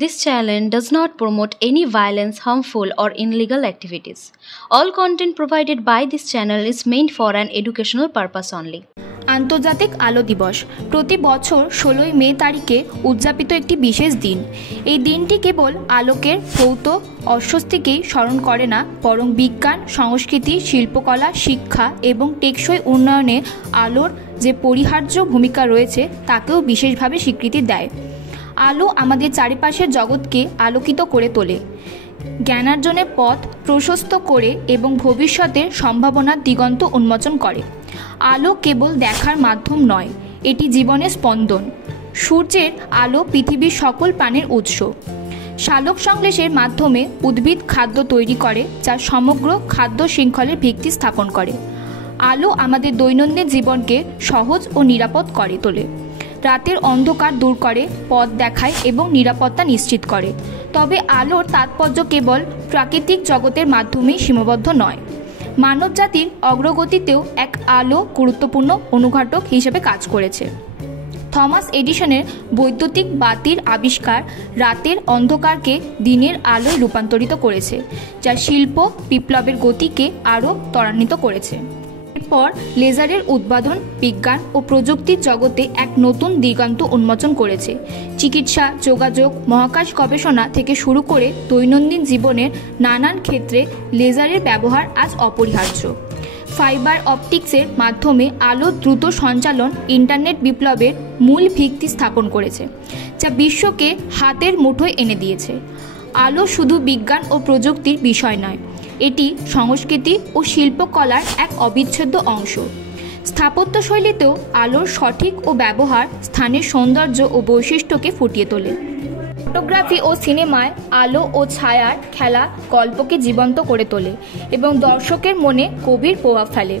This channel does not promote any violence, harmful, or illegal activities. All content provided by this channel is meant for an educational purpose only. আন্তর্জাতিক আলো দিবস প্রতি বছর ১৬ই মে তারিখে উদযাপিত একটি বিশেষ দিন। এই দিনটি কেবল আলোকের ভৌত অস্বস্তিকেই স্মরণ করে না, বরং বিজ্ঞান, সংস্কৃতি, শিল্পকলা, শিক্ষা এবং টেকসই উন্নয়নে আলোর যে পরিহার্য ভূমিকা রয়েছে তাকেও বিশেষভাবে স্বীকৃতি দেয়। আলো আমাদের চারিপাশের জগৎকে আলোকিত করে তোলে, জ্ঞানার্জনের পথ প্রশস্ত করে এবং ভবিষ্যতের সম্ভাবনার দিগন্ত উন্মোচন করে। আলো কেবল দেখার মাধ্যম নয়, এটি জীবনের স্পন্দন। সূর্যের আলো পৃথিবীর সকল প্রাণের উৎস। সালোক সংশ্লেষের মাধ্যমে উদ্ভিদ খাদ্য তৈরি করে, যা সমগ্র খাদ্য শৃঙ্খলের ভিত্তি স্থাপন করে। আলো আমাদের দৈনন্দিন জীবনকে সহজ ও নিরাপদ করে তোলে, রাতের অন্ধকার দূর করে, পথ দেখায় এবং নিরাপত্তা নিশ্চিত করে। তবে আলোর তাৎপর্য কেবল প্রাকৃতিক জগতের মাধ্যমেই সীমাবদ্ধ নয়, মানবজাতির অগ্রগতিতেও এক আলো গুরুত্বপূর্ণ অনুঘটক হিসেবে কাজ করেছে। থমাস এডিসনের বৈদ্যুতিক বাতির আবিষ্কার রাতের অন্ধকারকে দিনের আলোয় রূপান্তরিত করেছে, যা শিল্প বিপ্লবের গতিকে আরও ত্বরান্বিত করেছে। এরপর লেজারের উদ্ভাবন বিজ্ঞান ও প্রযুক্তির জগতে এক নতুন দিগন্ত উন্মোচন করেছে। চিকিৎসা, যোগাযোগ, মহাকাশ গবেষণা থেকে শুরু করে দৈনন্দিন জীবনের নানান ক্ষেত্রে লেজারের ব্যবহার আজ অপরিহার্য। ফাইবার অপটিক্সের মাধ্যমে আলো দ্রুত সঞ্চালন ইন্টারনেট বিপ্লবের মূল ভিত্তি স্থাপন করেছে, যা বিশ্বকে হাতের মুঠোয় এনে দিয়েছে। আলো শুধু বিজ্ঞান ও প্রযুক্তির বিষয় নয়, এটি সংস্কৃতি ও শিল্পকলার এক অবিচ্ছেদ্য অংশ। স্থাপত্যশৈলীতেও আলোর সঠিক ও ব্যবহার স্থানের সৌন্দর্য ও বৈশিষ্ট্যকে ফুটিয়ে তোলে। ফটোগ্রাফি ও সিনেমায় আলো ও ছায়ার খেলা গল্পকে জীবন্ত করে তোলে এবং দর্শকের মনে গভীর প্রভাব ফেলে।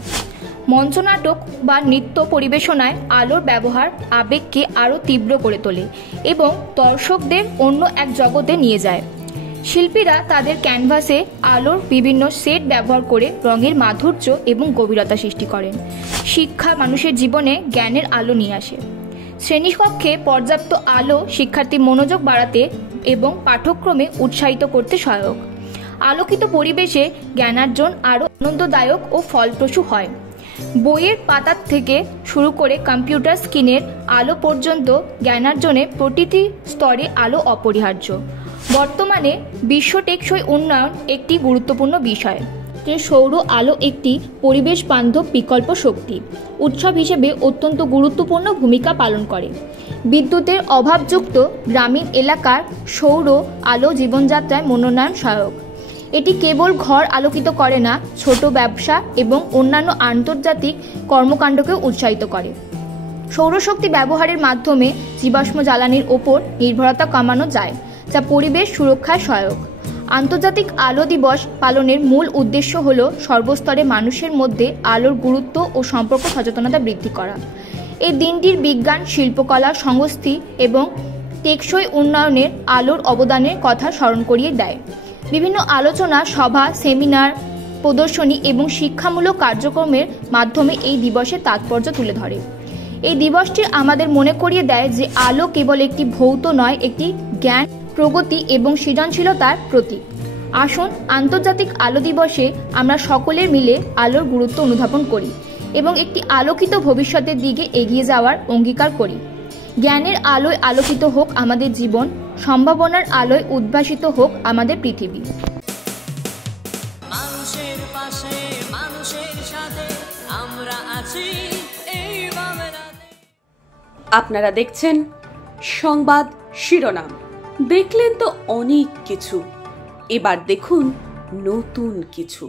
মঞ্চনাটক বা নৃত্য পরিবেশনায় আলোর ব্যবহার আবেগকে আরও তীব্র করে তোলে এবং দর্শকদের অন্য এক জগতে নিয়ে যায়। শিল্পীরা তাদের ক্যানভাসে আলোর বিভিন্ন সেট ব্যবহার করে রঙের মাধুর্য এবং গভীরতা সৃষ্টি করেন। শিক্ষা মানুষের জীবনে জ্ঞানের আলো নিয়ে আসে। শ্রেণীকক্ষে পর্যাপ্ত আলো শিক্ষার্থীর মনোযোগ বাড়াতে এবং পাঠ্যক্রমে উৎসাহিত করতে সহায়ক। আলোকিত পরিবেশে জ্ঞানার্জন আরও আনন্দদায়ক ও ফলপ্রসূ হয়। বইয়ের পাতার থেকে শুরু করে কম্পিউটার স্ক্রিনের আলো পর্যন্ত জ্ঞানার্জনের প্রতিটি স্তরে আলো অপরিহার্য। বর্তমানে বিশ্ব টেকসই উন্নয়ন একটি গুরুত্বপূর্ণ বিষয়, যে সৌর আলো একটি পরিবেশ বান্ধব বিকল্প শক্তি উৎসব হিসেবে অত্যন্ত গুরুত্বপূর্ণ ভূমিকা পালন করে। বিদ্যুতের অভাবযুক্ত গ্রামীণ এলাকার সৌর আলো জীবনযাত্রায় মনোনয়ন সহায়ক। এটি কেবল ঘর আলোকিত করে না, ছোট ব্যবসা এবং অন্যান্য আন্তর্জাতিক কর্মকাণ্ডকেও উৎসাহিত করে। সৌরশক্তি ব্যবহারের মাধ্যমে জীবাশ্ম জ্বালানির ওপর নির্ভরতা কমানো যায়, যা পরিবেশ সুরক্ষায় সহায়ক। আন্তর্জাতিক আলো দিবস পালনের মূল উদ্দেশ্য হল সর্বস্তরে মানুষের মধ্যে আলোর গুরুত্ব ও সম্পর্ক সচেতনতা বৃদ্ধি করা। এই দিনটির বিজ্ঞান, শিল্পকলা, সংস্কৃতি এবং টেকসই উন্নয়নের আলোর অবদানের কথা স্মরণ করিয়ে দেয়। বিভিন্ন আলোচনা সভা, সেমিনার, প্রদর্শনী এবং শিক্ষামূলক কার্যক্রমের মাধ্যমে এই দিবসের তাৎপর্য তুলে ধরে। এই দিবসটি আমাদের মনে করিয়ে দেয় যে আলো কেবল একটি ভৌত নয়, একটি জ্ঞান, প্রগতি এবং সৃজনশীলতার প্রতীক। আসুন আন্তর্জাতিক আলো দিবসে আমরা সকলে মিলে আলোর গুরুত্ব অনুধাবন করি এবং একটি আলোকিত ভবিষ্যতের দিকে এগিয়ে যাওয়ার অঙ্গীকার করি। জ্ঞানের আলোয় আলোকিত হোক আমাদের জীবন, সম্ভাবনার আলোয় উদ্ভাসিত হোক আমাদের পৃথিবী। মানুষের পাশে, মানুষের সাথে আমরা আছি এই বাংলাতে। আপনারা দেখছেন সংবাদ শিরোনাম। দেখলেন তো অনেক কিছু, এবার দেখুন নতুন কিছু।